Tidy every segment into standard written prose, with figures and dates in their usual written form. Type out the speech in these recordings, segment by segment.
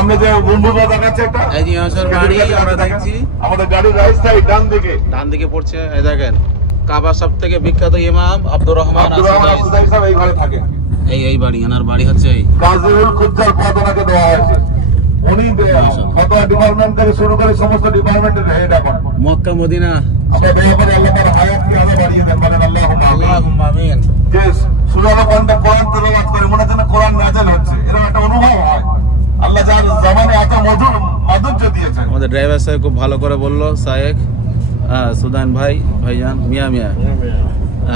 সামনে যে গম্বুজটা দেখাচ্ছে একটা, এই যে আসর বাড়ি আমরা দেখছি। আমাদের গাড়ির রাইট সাইড ডান দিকে পড়ছে। এই দেখেন কাবা সবথেকে বিখ্যাত ইমাম আব্দুর রহমান আসুদাই সাহেব এই ঘরে থাকেন। এই বাড়ি, এনার বাড়ি হচ্ছে এই কাজীউল খুজ্জার পদ ওনাকে দেওয়া হয়েছে। উনি ফতোয়া ডিপার্টমেন্ট থেকে শুরু করে সমস্ত ডিপার্টমেন্টের হেড এখন। মক্কা মদিনা আমরা দোয়া করি আল্লাহ তাআলা হায়াতকে আরো বাড়িয়ে দেন, বলেন আল্লাহুম্মা আমিন। যে সুরানো বন্ধে কোরআন তেলাওয়াত করে মনে যেন কোরআন নাযিল হচ্ছে, এরকম একটা অনুভব হয়। আল্লাহ যার জমানে এত মাধুর্য দিয়েছেন। আমাদের ড্রাইভার সাহেব খুব ভালো করে বললো, সায়েক সুদান ভাইজান মিয়া।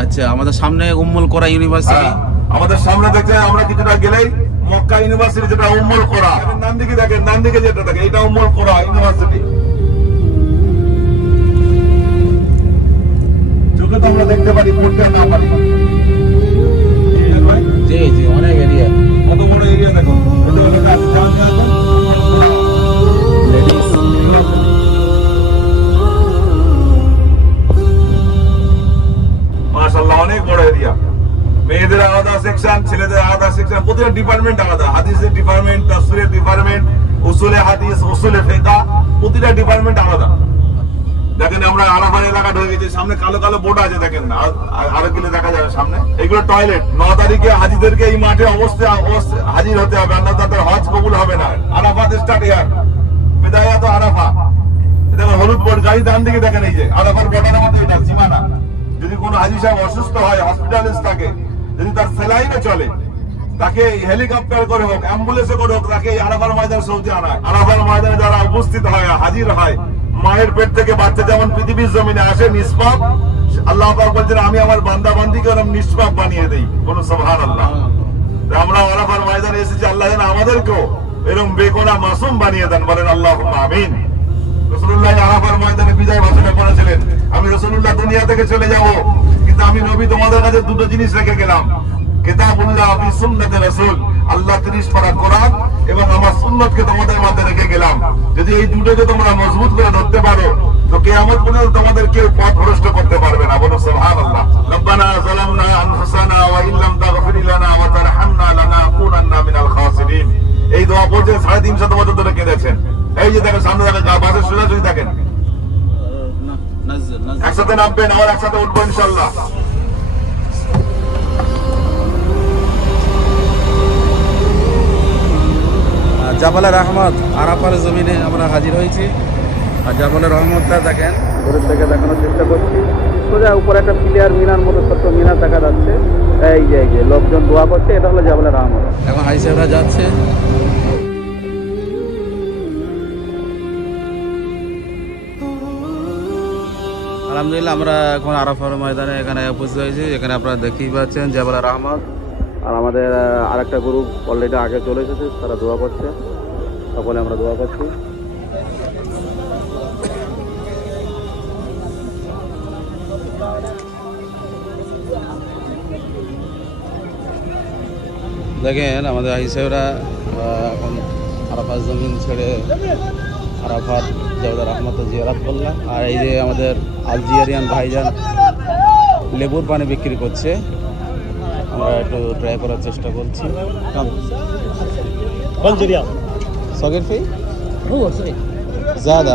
আচ্ছা, আমাদের সামনে উম্মুল কোরা ইউনিভার্সিটি। আমাদের সামনে দেখছেন, আমরা কিছুটা গেলেই মক্কা ইউনিভার্সিটি, যেটা উম্মুল কোরা। ডান দিকে দেখেন, ডান দিকে যেটা দেখেন, এটা উম্মুল কোরা ইউনিভার্সিটি। চোখে তো আমরা দেখতে পারি, পড়তে না পারি। জি অনেক এরিয়া, কত বড় এরিয়া দেখো। মাশাআল্লাহ, অনেক বড় এরিয়া। মেয়েদের আলাদা সেকশন, ছেলেদের আলাদা সেকশন, প্রতিটা ডিপার্টমেন্ট আলাদা। হাদিসের ডিপার্টমেন্ট, তাফসীরের ডিপার্টমেন্ট, উসুলে হাদিস, উসুলে ফিকহ, প্রতিটা ডিপার্টমেন্ট আলাদা। দেখেন আমরা আরাফার এলাকা ঢুকে গেছি, সামনে কালো কালো বোর্ড আছে দেখেন, আরো গেলে দেখা যাবে সামনে। এগুলো টয়লেট। 9 তারিখে হাজিদেরকে এই মাঠে অবশ্যই হাজির হতে হবে, আর তাদের হজ কবুল হবে না। আরাফাত স্টার্ট ইয়ার, বিদায়াত আরাফা। দেখেন হলুদ বোর্ড, গাড়ি ডান দিকে দেখেন, এই যে আরাফার বর্ডারের মধ্যে এটা সীমানা। যদি কোনো হাজি সাহেব অসুস্থ হয়, হসপিটালিস্ট থাকে, যদি তার সেলাইনে চলে, তাকে হেলিকপ্টার করে হোক, অ্যাম্বুলেন্সে করে হোক, তাকে আরাফার ময়দানে সৌদি আনায়। আরাফার ময়দানে যারা উপস্থিত হয়, হাজির হয়, মায়ের পেট থেকে বাচ্চা যেমন পৃথিবীর জমিনে আসে নিষ্পাপ, আল্লাহ পাক বলছেন আমি আমার বান্দা বান্দিকে এরকম নিষ্পাপ বানিয়ে দেই। কোন সুবহানাল্লাহ। আমরা আরাফার ময়দানে এসেছি, আল্লাহ যেন আমাদেরকেও এরকম বেগুনাহ মাসুম বানিয়ে দেন, বলেন আল্লাহুম্মা আমিন। রাসূলুল্লাহ আরাফার ময়দানে বিদায় ভাষণে বলেছিলেন, আমি রাসূলুল্লাহ দুনিয়া থেকে চলে যাব, কিন্তু আমি নবী তোমাদের কাছে দুটো জিনিস রেখে গেলাম, কিতাবুল্লাহ ফি সুন্নতে রাসূল, আল্লাহ 30 পারা কোরআন এবং আমার সুন্নতকে তোমাদের মধ্যে রেখে গেলাম। যদি এই দুটোকে তোমরা মজবুত করে ধরতে পারো, তো কিয়ামত পর্যন্ত তোমাদের কেউ পথ ভ্রষ্ট করতে পারবে না। বলো সুবহানাল্লাহ। রব্বানা যালামনা আনফুসানা ওয়া ইল্লাম তাগফির লানা ওয়া তারহামনা লানাকুনান্না মিনাল খাসিরিন। এই দোয়া পড়তে 350 বছর ধরে কেঁদেছেন। এই যে দেখেন সামনে দেখেন, বাসের সোজাসুজি দেখেন। একসাথে নামবেন, আবার একসাথে উঠবো ইনশাআল্লাহ। জাবালে রহমত আরাফার জমিনে আমরা হাজির হয়েছি। আর জাবালে রহমতটা দেখেন, দূর থেকে দেখানোর চেষ্টা করছি। সোজা উপরে একটা প্লেয়ার মিনার মতো ছোট্ট মিনার দেখা যাচ্ছে। এই যে লোকজন দোয়া করছে, এটা হলো জাবালে রহমত। এখন হাজি সাহেবরা যাচ্ছে। আলহামদুলিল্লাহ, আমরা এখন আরাফার ময়দানে এখানে উপস্থিত হয়েছি। এখানে আপনারা দেখতেই পাচ্ছেন জাবালে রহমত। আর আমাদের আরেকটা গ্রুপ অলরেডি আগে চলে এসেছে, তারা দোয়া করছে। সকলে আমরা দোয়া করছি। দেখেন আমাদের হাজি সাহেবরা এখন আরাফাত জমিন ছেড়ে আরাফাত জাবালে রহমত জিয়ারত করলাম। আর এই যে আমাদের আলজেরিয়ান ভাইজান লেবুর পানি বিক্রি করছে, আমরা একটু ট্রাই করার চেষ্টা করছি। सौ फी ज़्यादा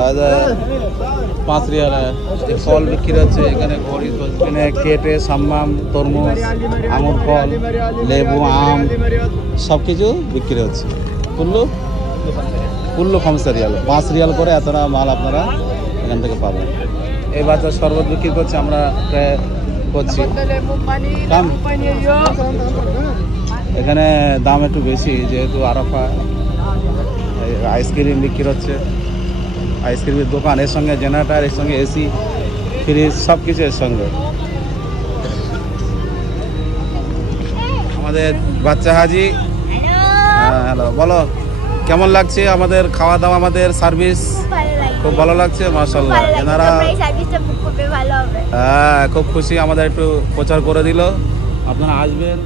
5 रियाल है। ফল বিক্রি হচ্ছে এখানে, এখানে কেটে সাম্মাম, তরমুজ, আঙুর ফল, লেবু, আম সব কিছু বিক্রি হচ্ছে। কুল্লু 5 রিয়াল, 5 রিয়াল করে এতটা মাল আপনারা এখান থেকে পাবেন। এই বাচ্চা শরবত বিক্রি করছে, আমরা ট্রাই করছি। এখানে দাম একটু বেশি, যেহেতু আরাফা। আইসক্রিম বিক্রি হচ্ছে, আইসক্রিমের দোকান, এর সঙ্গে জেনারেটার, এর সঙ্গে এসি, ফ্রিজ, সব কিছু এর সঙ্গে। আমাদের বাচ্চা হাজি, হ্যালো, বলো কেমন লাগছে আমাদের খাওয়া দাওয়া, আমাদের সার্ভিস? খুব ভালো লাগছে, মাশাআল্লাহ। এনারা হ্যাঁ খুব খুশি, আমাদের একটু প্রচার করে দিল। আপনারা আসবেন।